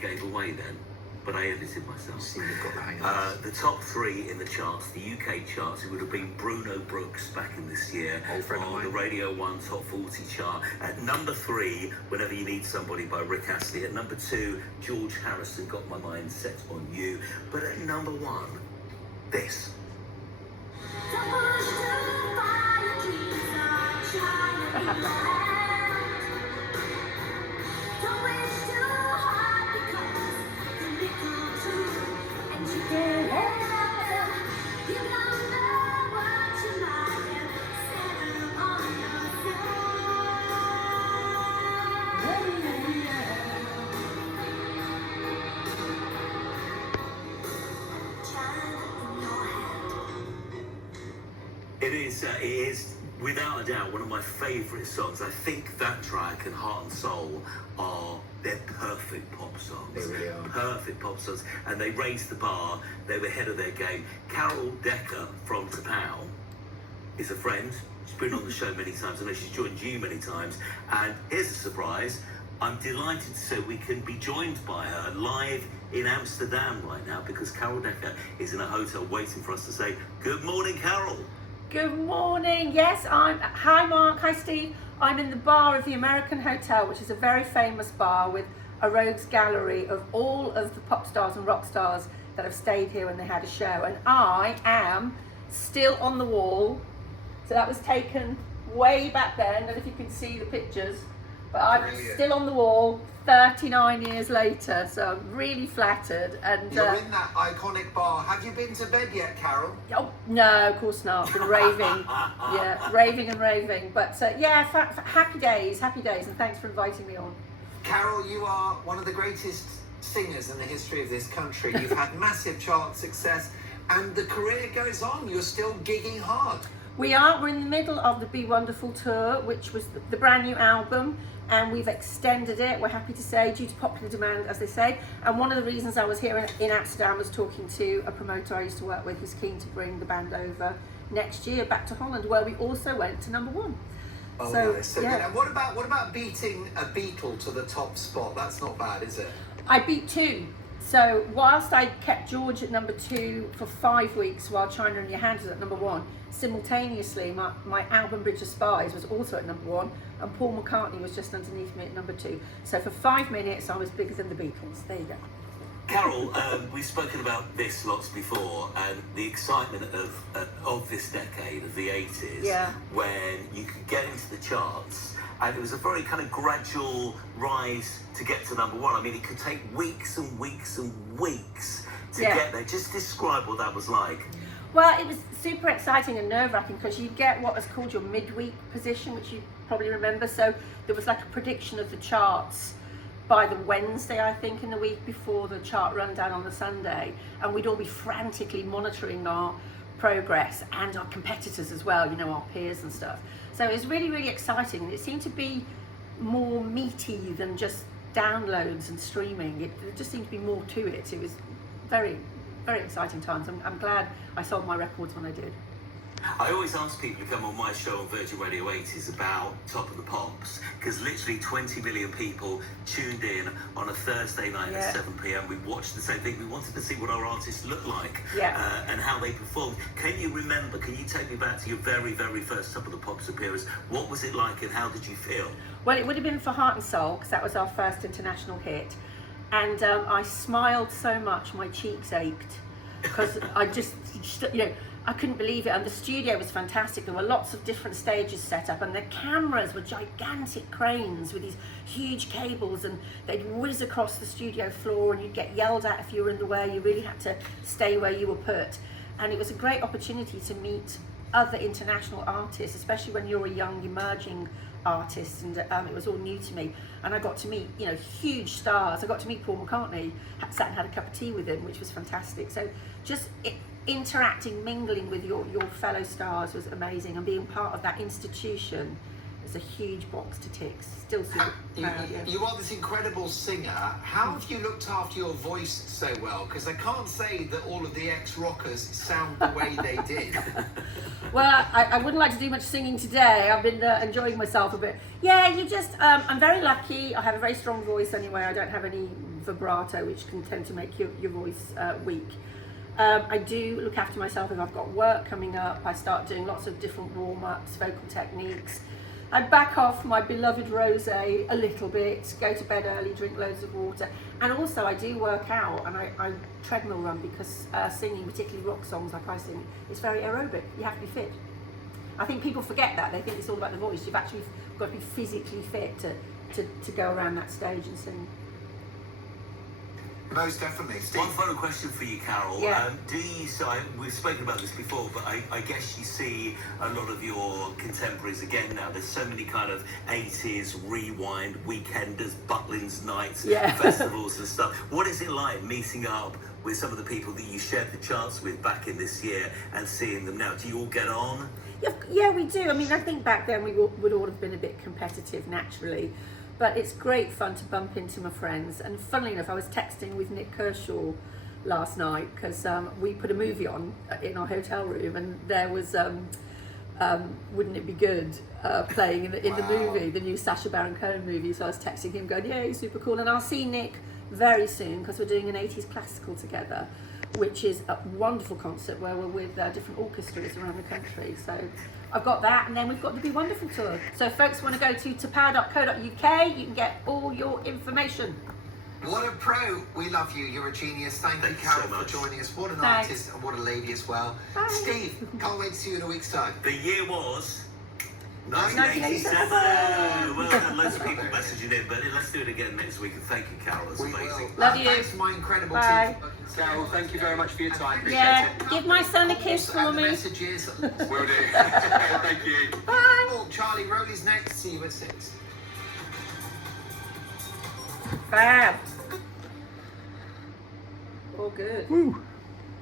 gave away then, but I edited myself. See, you've got the hang of The top 3 in the charts, the UK charts, it would have been Bruno Brooks back in this year Old friend of on mine. the Radio 1 Top 40 chart. At number 3, Whenever You Need Somebody by Rick Astley. At number 2, George Harrison, Got My Mind Set on You. But at number 1, this. It is without a doubt one of my favourite songs. I think that track and Heart and Soul are they're perfect pop songs. They really are. Perfect pop songs. And they raised the bar. They were ahead of their game. Carol Decker from Tapau is a friend. She's been on the show many times. I know she's joined you many times. And here's a surprise. I'm delighted to say we can be joined by her live in Amsterdam right now because Carol Decker is in a hotel waiting for us to say, good morning, Carol. Good morning. Yes, hi Mark, hi Steve. I'm in the bar of the American Hotel, which is a very famous bar with a rogues gallery of all of the pop stars and rock stars that have stayed here when they had a show. And I am still on the wall. So that was taken way back then. I don't know if you can see the pictures, but I'm Brilliant. still on the wall 39 years later. So I'm really flattered. And You're in that iconic bar. Have you been to bed yet, Carol? oh, no, of course not. Been raving. Yeah, raving and raving. But yeah, happy days, and thanks for inviting me on. Carol, you are one of the greatest singers in the history of this country. You've had massive chart success, and the career goes on. You're still gigging hard. We're in the middle of the Be Wonderful tour, which was the brand new album, and we've extended it, we're happy to say, due to popular demand, as they say. And one of the reasons I was here in Amsterdam was talking to a promoter I used to work with who's keen to bring the band over next year back to Holland, where we also went to number 1. Oh, So, nice. So yeah. good. And what about beating a Beatle to the top spot? That's not bad, is it? I beat 2. So whilst I kept George at number 2 for 5 weeks while China in Your Hands was at number 1, simultaneously my album Bridge of Spies was also at number 1 and Paul McCartney was just underneath me at number 2. So for 5 minutes I was bigger than the Beatles. There you go. Carol, we've spoken about this lots before, and the excitement of this decade, of the 80s, Yeah. when you could get into the charts, and it was a very kind of gradual rise to get to number 1. I mean, it could take weeks and weeks and weeks to Yeah. get there. Just describe what that was like. Well, it was super exciting and nerve-wracking because you get what was called your midweek position, which you probably remember. So there was like a prediction of the charts by the Wednesday, I think, in the week before the chart rundown on the Sunday, and we'd all be frantically monitoring our progress and our competitors as well, you know, our peers and stuff. So it was really, really exciting. It seemed to be more meaty than just downloads and streaming. It just seemed to be more to it. It was very, very exciting times. I'm glad I sold my records when I did. I always ask people to come on my show on Virgin Radio 80s about Top of the Pops, because literally 20 million people tuned in on a Thursday night at 7 p.m. We watched the same thing. We wanted to see what our artists looked like and how they performed. Can you remember, can you take me back to your very, very first Top of the Pops appearance? What was it like and how did you feel? Well, it would have been for Heart and Soul, because that was our first international hit. And I smiled so much, my cheeks ached, because I just, you know, I couldn't believe it. And the studio was fantastic. There were lots of different stages set up, and the cameras were gigantic cranes with these huge cables, and they'd whiz across the studio floor, and you'd get yelled at if you were in the way. You really had to stay where you were put. And it was a great opportunity to meet other international artists, especially when you're a young emerging artist, and it was all new to me. And I got to meet, you know, huge stars. I got to meet Paul McCartney, sat and had a cup of tea with him, which was fantastic. So just interacting, mingling with your fellow stars was amazing, and being part of that institution is a huge box to tick. Still super proud. You are this incredible singer. How have you looked after your voice so well? Because I can't say that all of the ex-rockers sound the way they did. Well, I wouldn't like to do much singing today. I've been enjoying myself a bit. Yeah, I'm very lucky. I have a very strong voice anyway. I don't have any vibrato, which can tend to make your voice weak. I do look after myself if I've got work coming up. I start doing lots of different warm-ups, vocal techniques. I back off my beloved rosé a little bit, go to bed early, drink loads of water, and also I do work out and I treadmill run because singing, particularly rock songs like I sing, is very aerobic. You have to be fit. I think people forget that. They think it's all about the voice. You've actually got to be physically fit to go around that stage and sing. Most definitely. Steve? One final question for you, Carol. Yeah. Do you, we've spoken about this before, but I guess you see a lot of your contemporaries again now. There's so many kind of 80s rewind weekenders, Butlins nights, festivals and stuff. What is it like meeting up with some of the people that you shared the charts with back in this year and seeing them now? Do you all get on? Yeah, we do. I mean, I think back then we would all have been a bit competitive naturally. But it's great fun to bump into my friends. And funnily enough, I was texting with Nick Kershaw last night because we put a movie on in our hotel room, and there was Wouldn't It Be Good playing in the movie, the new Sacha Baron Cohen movie. So I was texting him going, yay, super cool. And I'll see Nick very soon because we're doing an 80s classical together, which is a wonderful concert where we're with different orchestras around the country. So I've got that, and then we've got the Be Wonderful tour. So if folks want to go to tapao.co.uk, you can get all your information. What a pro. We love you. You're a genius. Thank you, Carol, for joining us. What an artist and what a lady as well. Bye. Steve, can't wait to see you in a week's time. The year was 1987. Well done. Loads of people messaging in, but let's do it again next week. And thank you, Carol. That's amazing. Love you. Thanks to my incredible Bye. team. Carol, thank you very much for your time. Yeah, give my son a kiss for me. Messages. Will do. Thank you. Bye. Oh, Charlie Rowley's next. See you at 6. Fab. All good. Woo.